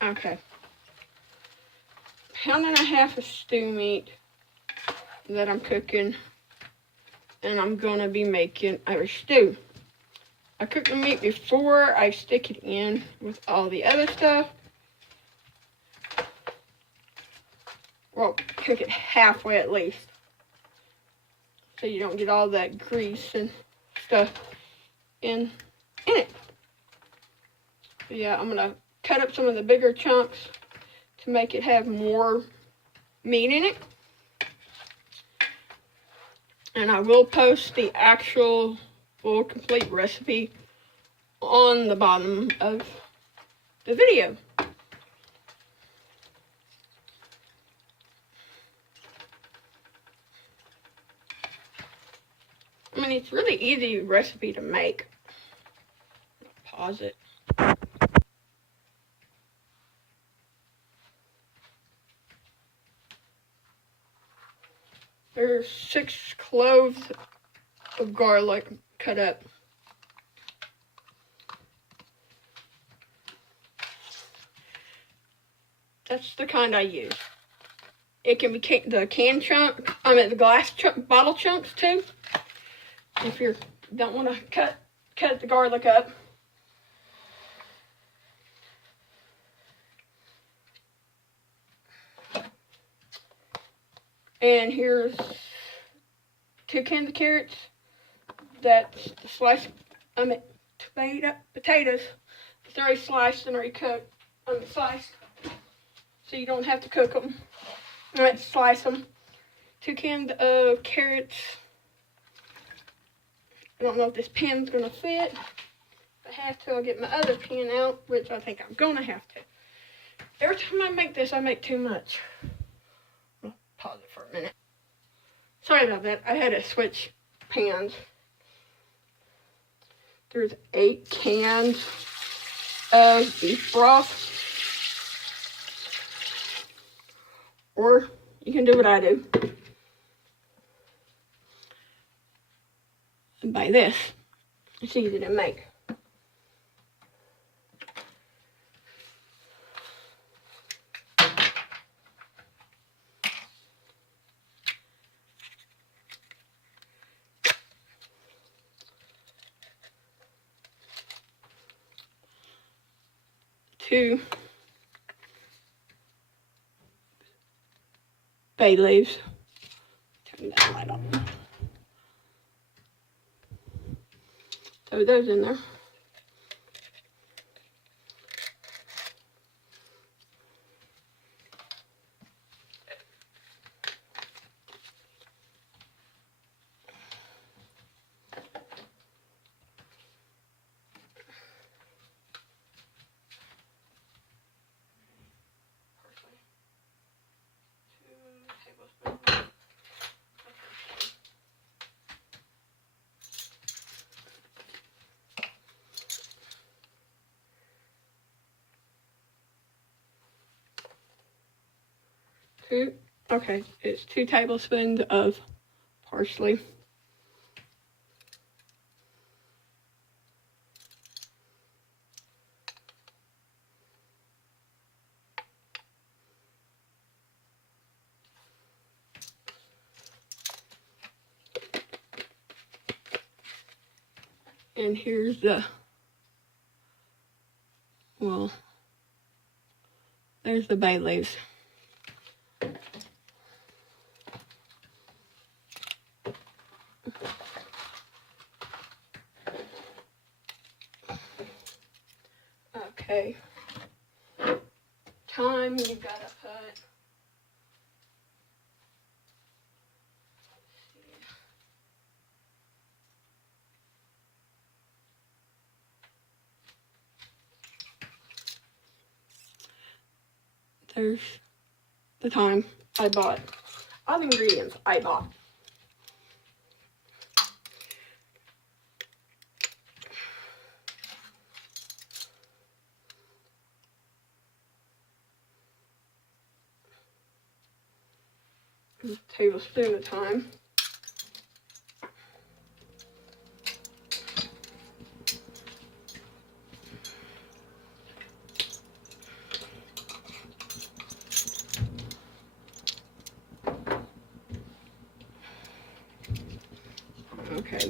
Okay. Pound and a half of stew meat that I'm cooking, and I'm gonna be making Irish stew. I cook the meat before I stick it in with all the other stuff. Well, cook it halfway at least, so you don't get all that grease and stuff in it. But yeah, I'm gonna cut up some of the bigger chunks to make it have more meat in it. And I will post the actual full complete recipe on the bottom of the video. I mean, it's really easy recipe to make. Pause it. There's 6 cloves of garlic cut up. That's the kind I use. It can be the can chunk, the glass bottle chunks too. If you don't want to cut the garlic up. And here's 2 cans of carrots. That's the sliced potatoes. It's already sliced and already cooked. Sliced, so you don't have to cook them. Alright, slice them. 2 cans of carrots. I don't know if this pin's gonna fit. If I have to, I'll get my other pin out, which I think I'm gonna have to. Every time I make this, I make too much. I'll pause it for a minute. Sorry about that. I had to switch pans. There's 8 cans of beef broth. Or you can do what I do and buy this. It's easy to make. Two bay leaves. Turn that light on. Throw those in there. It's 2 tablespoons of parsley. And here's there's the bay leaves. Okay. Thyme, you gotta put. There's the thyme I bought. All the ingredients I bought. A tablespoon of thyme.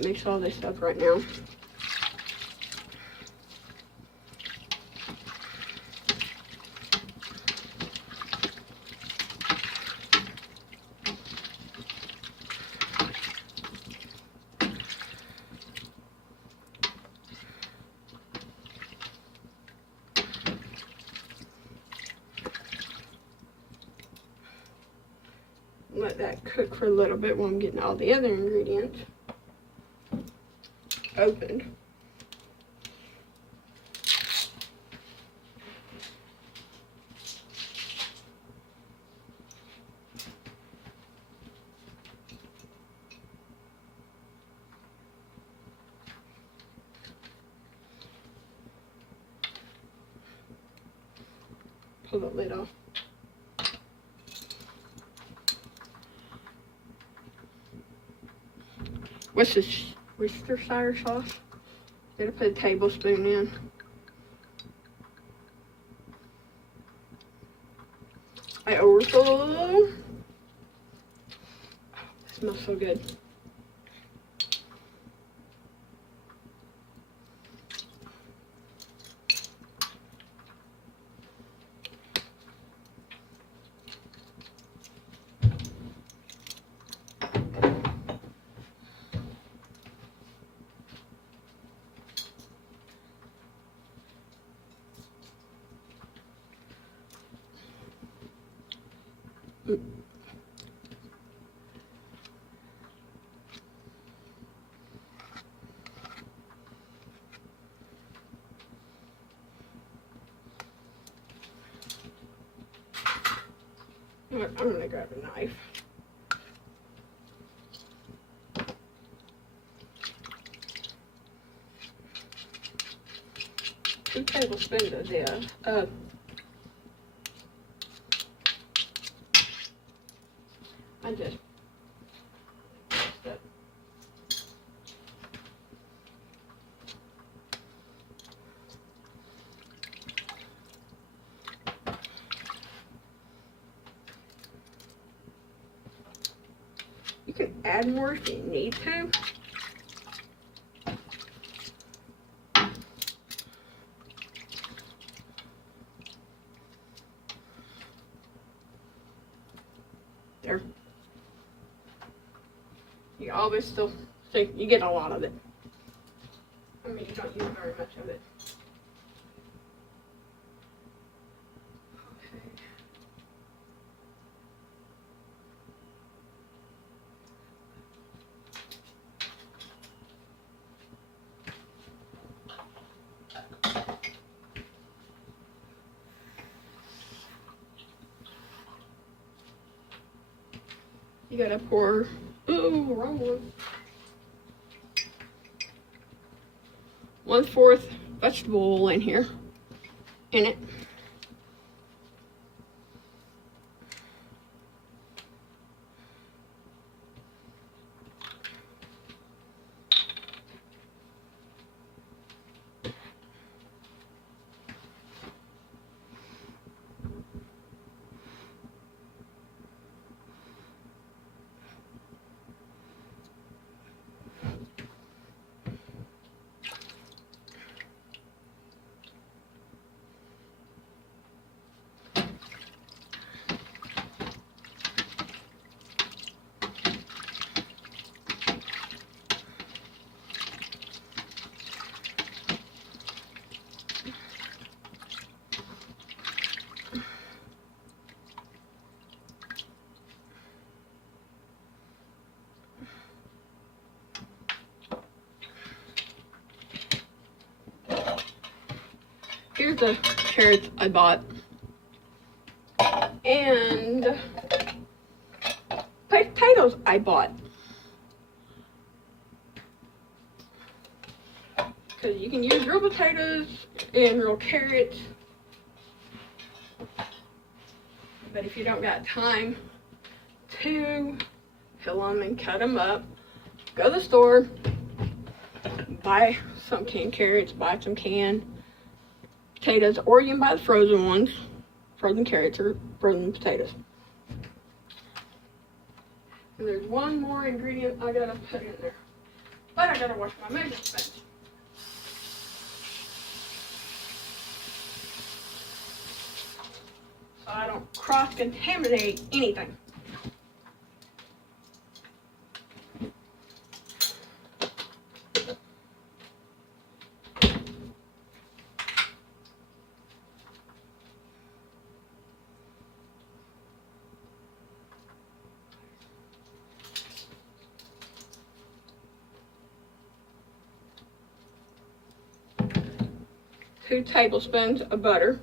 to mix all this up right now. Let that cook for a little bit while I'm getting all the other ingredients opened. Pull the lid off. What's this? Worcestershire sauce. Gotta put a tablespoon in. I overfilled a little. It smells so good. I'm gonna grab a knife. Two tablespoons of this. I just you can add more if you need to. There. You always still think you get a lot of it. I mean, you don't use very much of it. You gotta pour, ooh, wrong one. 1/4 vegetable oil in here, in it. Here's the carrots I bought. And potatoes I bought. Because you can use real potatoes and real carrots. But if you don't got time to peel them and cut them up, go to the store, buy some canned carrots, buy some canned potatoes, or you can buy the frozen ones, frozen carrots or frozen potatoes. And there's one more ingredient I gotta put in there. But I gotta wash my measuring spoons. So I don't cross-contaminate anything. 2 tablespoons of butter.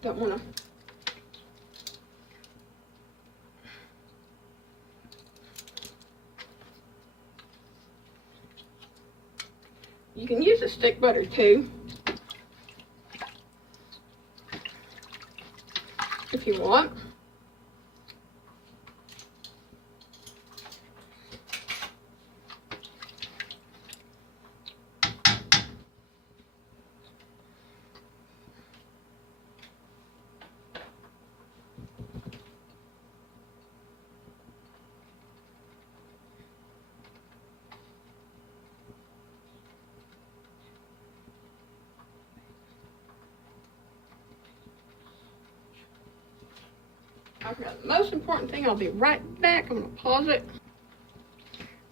Don't want to you can use a stick butter too if you want. I forgot the most important thing. I'll be right back. I'm going to pause it.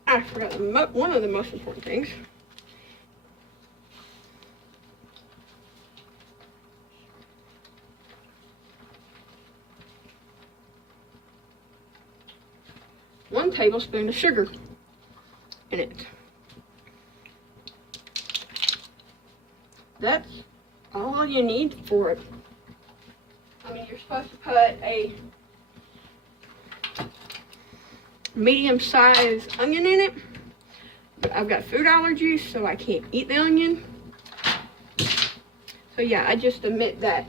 I forgot one of the most important things. One tablespoon of sugar in it. That's all you need for it. I mean, you're supposed to put a medium-sized onion in it, but I've got food allergies, so I can't eat the onion. So yeah, I just omit that.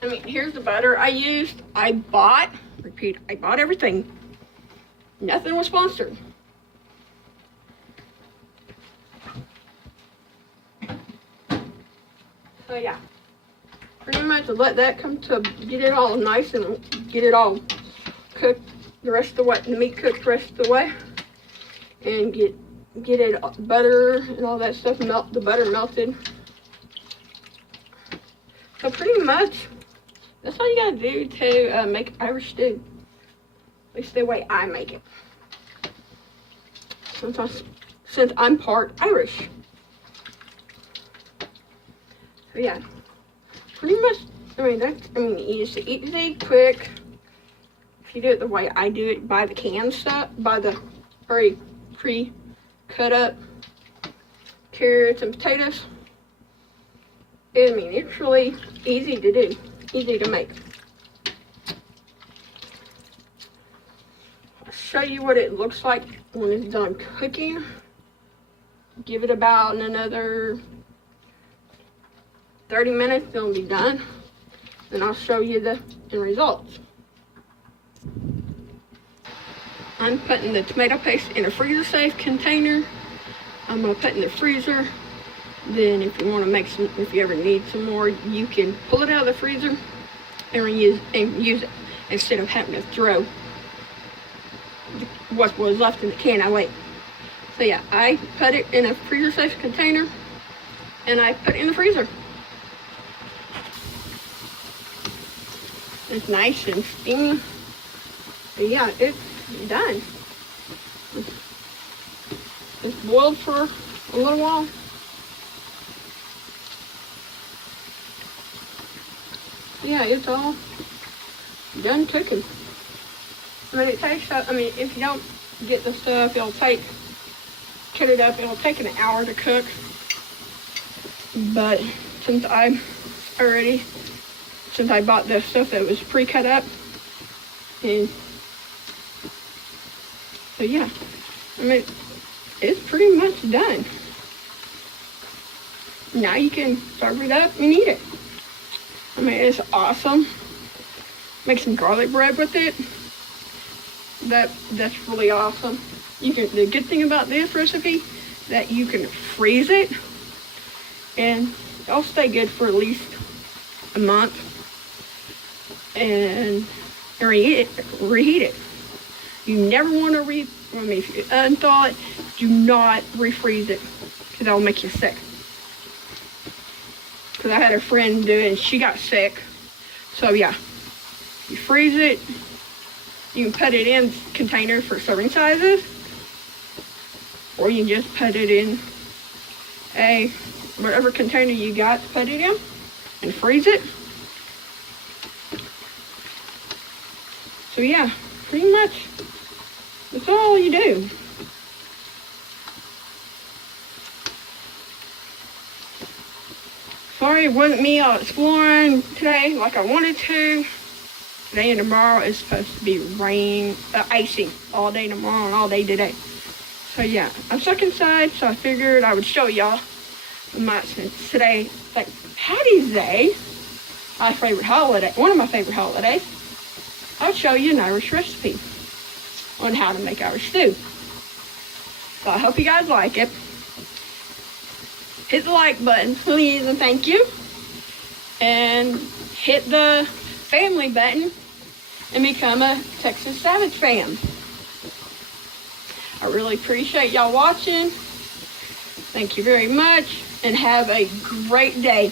I mean, here's the butter I used. I bought everything. Nothing was sponsored. So yeah, pretty much let that come to, get it all nice and get it all cooked the rest of the way, the meat cooked the rest of the way, and get it butter and all that stuff, the butter melted. So pretty much that's all you gotta do to make Irish stew, at least the way I make it, since I'm part Irish. So yeah, pretty much, it's easy, quick. If you do it the way I do it, buy the canned stuff, buy the already pre-cut up carrots and potatoes. I mean, it's really easy to do, easy to make. I'll show you what it looks like when it's done cooking. Give it about another 30 minutes, it'll be done. Then I'll show you the end results. I'm putting the tomato paste in a freezer safe container. I'm gonna put it in the freezer. Then if you want to make some, if you ever need some more, you can pull it out of the freezer and use it instead of having to throw what was left in the can away. So yeah, I put it in a freezer safe container and I put it in the freezer. It's nice and steamy. But yeah, it's done. It's boiled for a little while. Yeah, it's all done cooking. I mean, it takes, if you don't get the stuff, cut it up, it'll take an hour to cook. But since I bought the stuff that was pre-cut up, and so yeah, I mean, it's pretty much done. Now you can serve it up and eat it. I mean, it's awesome. Make some garlic bread with it. That's really awesome. The good thing about this recipe, that you can freeze it, and They'll stay good for at least a month. And reheat it. You never want to if you unthaw it, do not refreeze it, because that'll make you sick. Because I had a friend do it and she got sick. So yeah, you freeze it. You can put it in containers for serving sizes, or you can just put it in whatever container you got to put it in and freeze it. So yeah, pretty much that's all you do. Sorry it wasn't me out exploring today like I wanted to. Today and tomorrow is supposed to be icy all day tomorrow and all day today. So yeah, I'm stuck inside, so I figured I would show y'all. Since today, like Patty's Day, my favorite holiday, one of my favorite holidays, I'll show you an Irish recipe on how to make Irish stew. So I hope you guys like it. Hit the like button, please, and thank you. And hit the family button and become a Texas Savage fan. I really appreciate y'all watching. Thank you very much, and have a great day.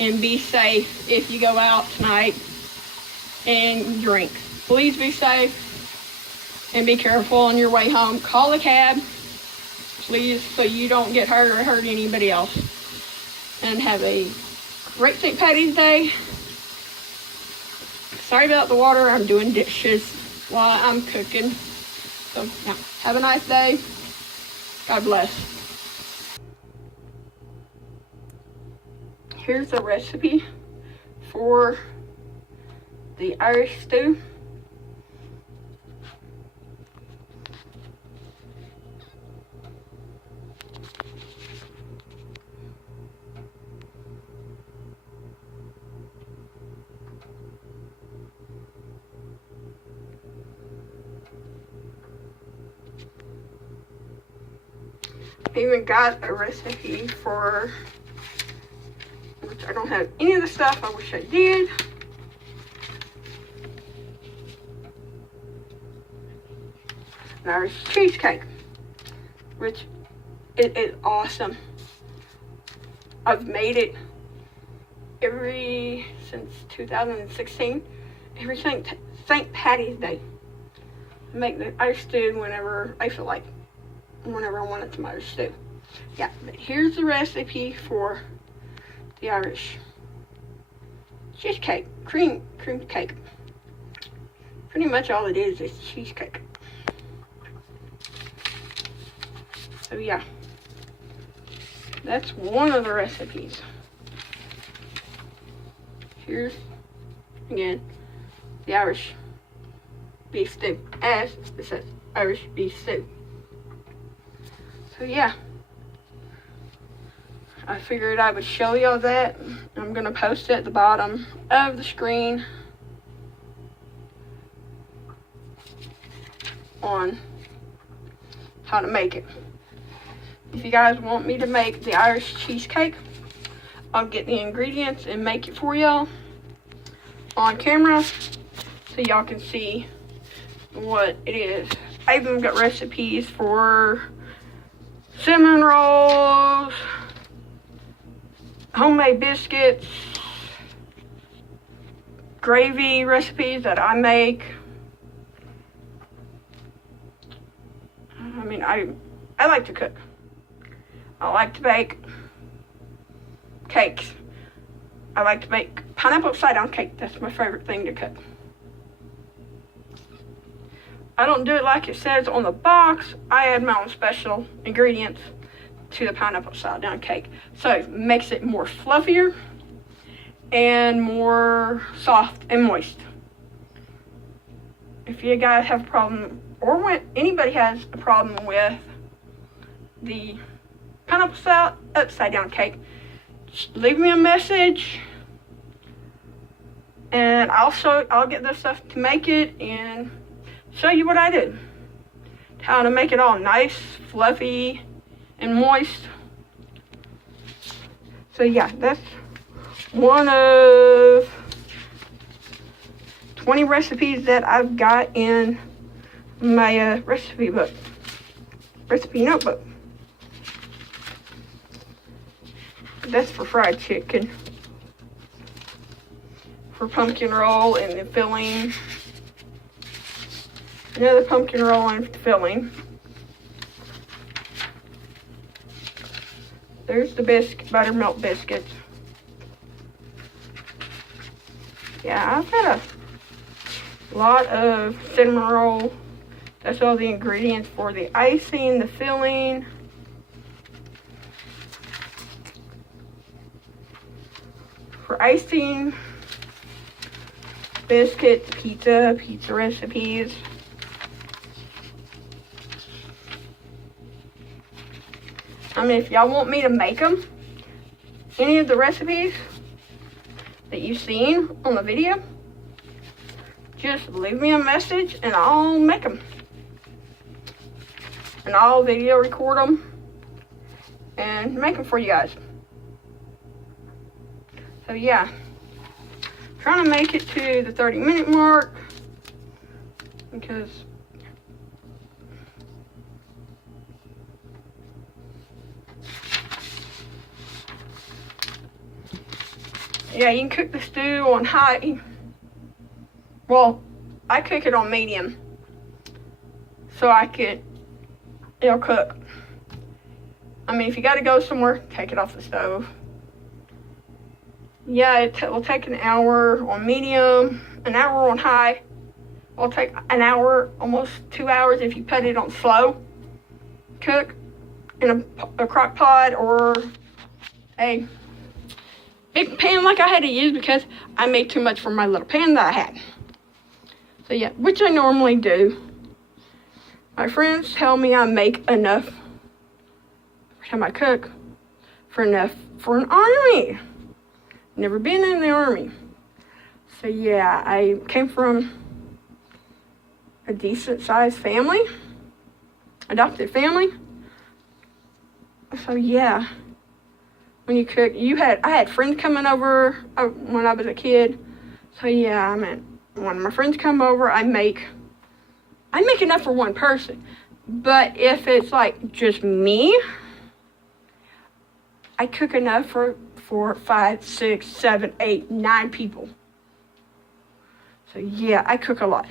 And be safe if you go out tonight and drink. Please be safe and be careful on your way home. Call a cab, please, so you don't get hurt or hurt anybody else. And have a great St. Patty's Day. Sorry about the water, I'm doing dishes while I'm cooking. So yeah, have a nice day. God bless. Here's the recipe for the Irish stew. I even got a recipe for, which I don't have any of the stuff, I wish I did. An Irish cheesecake, which it is awesome. I've made it since 2016, every St. Patty's Day. I make the Irish stew whenever I feel like, whenever I want it to Irish stew. Yeah, but here's the recipe for the Irish cheesecake, cream cake. Pretty much all it is cheesecake. So yeah, that's one of the recipes. Here's, again, the Irish beef stew, as it says, Irish beef stew. So yeah, I figured I would show y'all that. I'm going to post it at the bottom of the screen on how to make it. If you guys want me to make the Irish cheesecake, I'll get the ingredients and make it for y'all on camera so y'all can see what it is. I even got recipes for cinnamon rolls, homemade biscuits, gravy recipes that I make. I mean, I like to cook. I like to bake cakes. I like to bake pineapple upside down cake. That's my favorite thing to cook. I don't do it like it says on the box. I add my own special ingredients to the pineapple upside down cake. So it makes it more fluffier and more soft and moist. If you guys have a problem, or when anybody has a problem with the pineapple upside down cake, just leave me a message and I'll get this stuff to make it and show you what I did. How to make it all nice, fluffy, and moist. So yeah, that's one of 20 recipes that I've got in my recipe notebook. That's for fried chicken. For pumpkin roll and the filling. Another pumpkin roll and filling. There's the buttermilk biscuits. Yeah, I've got a lot of cinnamon roll. That's all the ingredients for the icing, the filling. For icing, biscuits, pizza recipes. I mean, if y'all want me to make them, any of the recipes that you've seen on the video, just leave me a message and I'll make them. And I'll video record them and make them for you guys. So yeah, trying to make it to the 30-minute mark because yeah, you can cook the stew on high. Well, I cook it on medium so it'll cook. I mean, if you got to go somewhere, take it off the stove. Yeah, it will take an hour on medium, an hour on high. It'll take an hour, almost 2 hours if you put it on slow cook in a crock pot or a big pan like I had to use because I made too much for my little pan that I had. So yeah, which I normally do. My friends tell me I make enough every time I cook for an army. Never been in the army. So yeah, I came from a decent sized family, adopted family. So yeah, when you cook, I had friends coming over when I was a kid. So yeah, I mean, when my friends come over, I make enough for one person. But if it's like just me, I cook enough for 4, 5, 6, 7, 8, 9 people. So yeah, I cook a lot.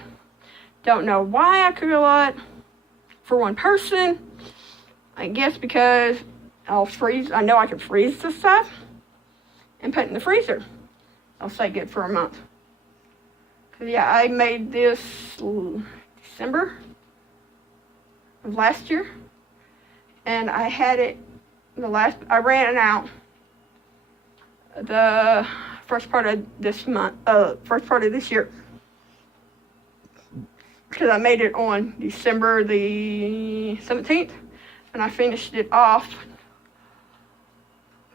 Don't know why I cook a lot for one person. I guess because I know I can freeze the stuff and put it in the freezer. I'll stay good for a month. Cause yeah, I made this December of last year, and I had it I ran out the first part of this year, because I made it on December the 17th, and I finished it off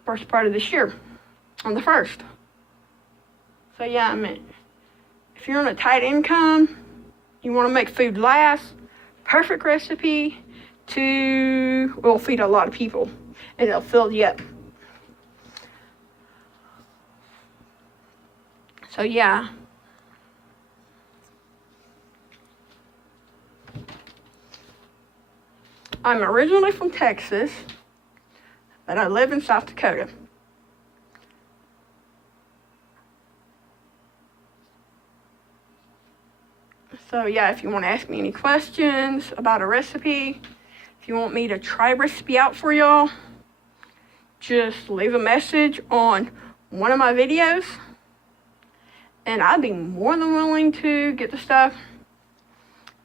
first part of this year on the 1st. So yeah, I mean, if you're on a tight income, you want to make food last, perfect recipe will feed a lot of people, and it'll fill you up. So yeah. I'm originally from Texas, but I live in South Dakota. So yeah, if you want to ask me any questions about a recipe, if you want me to try a recipe out for y'all, just leave a message on one of my videos, and I'd be more than willing to get the stuff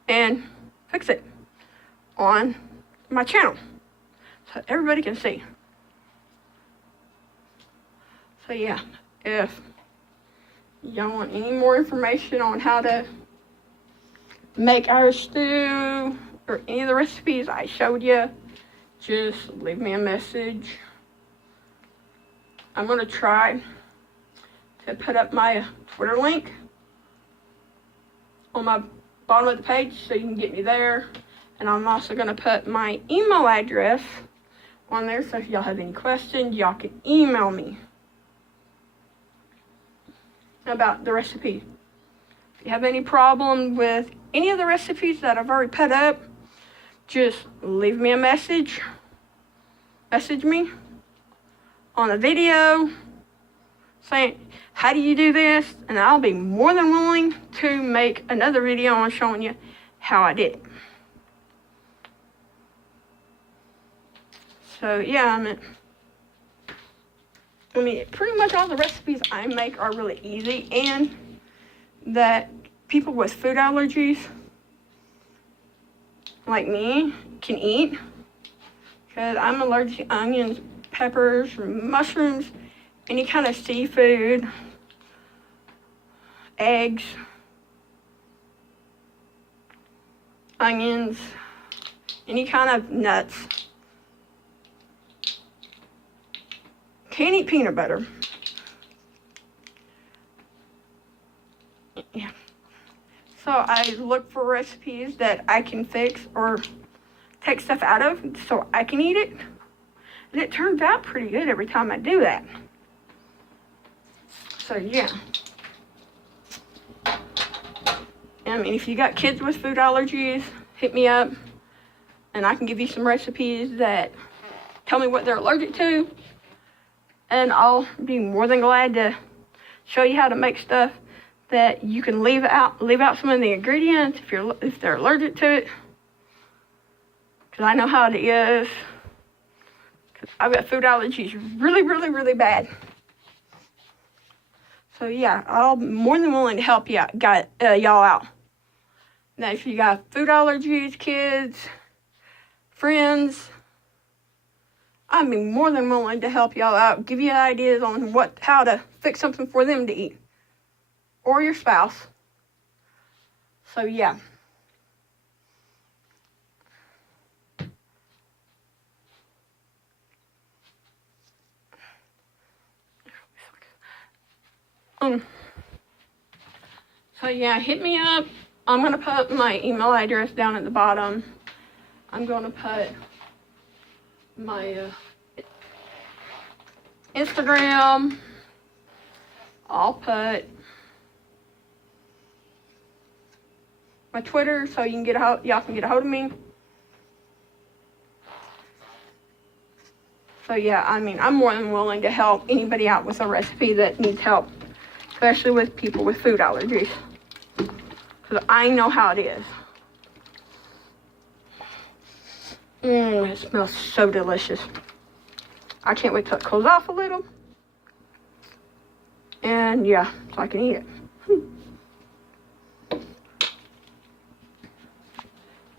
and fix it on my channel so everybody can see. So yeah, if y'all want any more information on how to make our stew or any of the recipes I showed you, just leave me a message. I'm going to try to put up my Twitter link on my bottom of the page so you can get me there. And I'm also going to put my email address on there. So if y'all have any questions, y'all can email me about the recipe. If you have any problem with any of the recipes that I've already put up, just leave me a message. Message me on a video saying, how do you do this? And I'll be more than willing to make another video on showing you how I did it. So yeah, I mean, pretty much all the recipes I make are really easy and that people with food allergies like me can eat, because I'm allergic to onions, peppers, mushrooms, any kind of seafood, eggs, onions, any kind of nuts. Can't eat peanut butter. Yeah. So I look for recipes that I can fix or take stuff out of so I can eat it. And it turns out pretty good every time I do that. So yeah. I mean, if you got kids with food allergies, hit me up and I can give you some recipes that tell me what they're allergic to. And I'll be more than glad to show you how to make stuff that you can leave out some of the ingredients if they're allergic to it. Because I know how it is. Because I've got food allergies really, really, really bad. So yeah, I'll be more than willing to help y'all out. Now, if you got food allergies, kids, friends, I'd be more than willing to help y'all out, give you ideas on how to fix something for them to eat, or your spouse. So yeah. So yeah, hit me up. I'm gonna put my email address down at the bottom. I'm gonna put my Instagram. I'll put my Twitter so y'all can get a hold of me. So yeah, I mean, I'm more than willing to help anybody out with a recipe that needs help, especially with people with food allergies, because I know how it is. It smells so delicious. I can't wait till it cools off a little. And yeah, so I can eat it.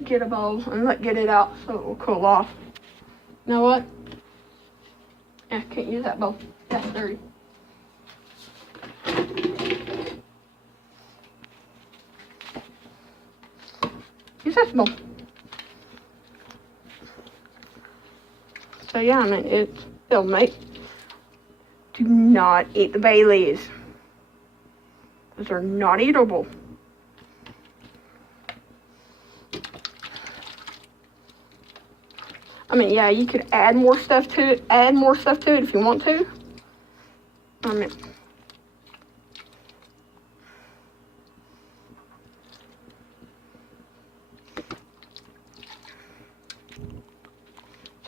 Get a bowl and get it out so it will cool off. You know what? I can't use that bowl. That's dirty. Use this bowl. So yeah, I mean, it'll make. Do not eat the bay leaves. Those are not eatable. I mean, yeah, you could add more stuff to it. If you want to. I mean,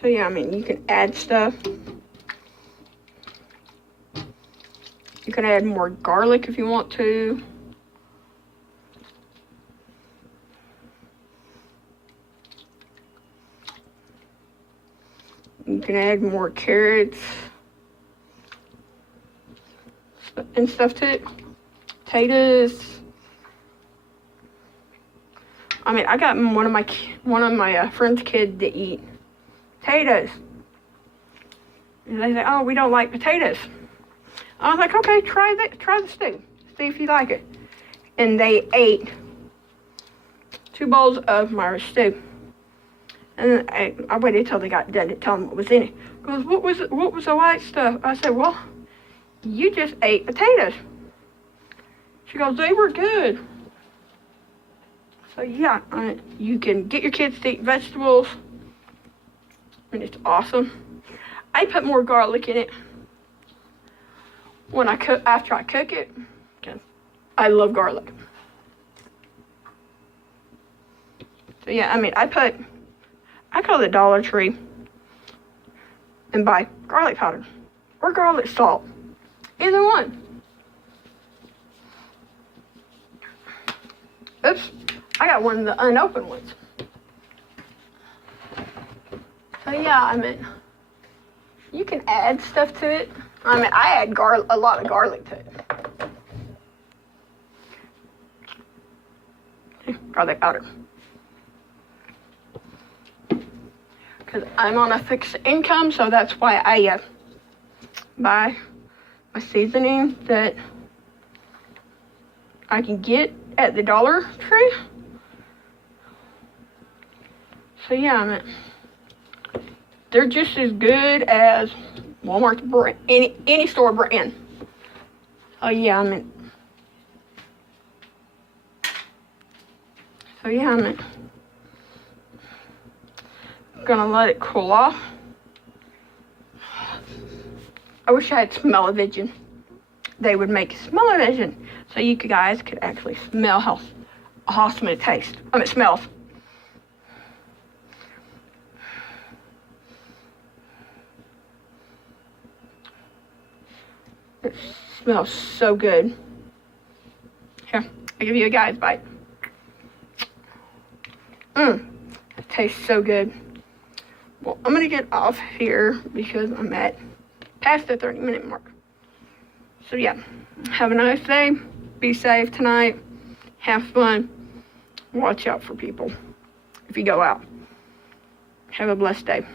so yeah, I mean, you can add stuff. You can add more garlic if you want to. You can add more carrots and stuff to it. Potatoes. I mean, I got one of my friend's kids to eat potatoes. And they say, "Oh, we don't like potatoes." I was like, "Okay, try the stew. See if you like it." And they ate 2 bowls of my stew. And I waited till they got done to tell them what was in it. Goes, what was the white stuff? I said, "Well, you just ate potatoes." She goes, "They were good." So yeah, you can get your kids to eat vegetables, and it's awesome. I put more garlic in it when I cook, after I cook it, because I love garlic. So yeah, I mean, I go to the Dollar Tree and buy garlic powder or garlic salt, either one. Oops, I got one of the unopened ones. So yeah, I mean, you can add stuff to it. I mean, I add a lot of garlic to it. Garlic powder. Because I'm on a fixed income, so that's why I buy my seasoning that I can get at the Dollar Tree. So yeah, I mean, they're just as good as Walmart's brand, any store brand. Oh yeah, I mean. So yeah, I mean, I'm gonna let it cool off. I wish I had smell-o-vision. They would make smell-o-vision so you guys could actually smell how awesome it tastes. I mean, it smells. It smells so good. Here, I'll give you a guy's bite. It tastes so good. Well, I'm gonna get off here because I'm at past the 30-minute mark. So yeah, have a nice day. Be safe tonight. Have fun. Watch out for people if you go out. Have a blessed day.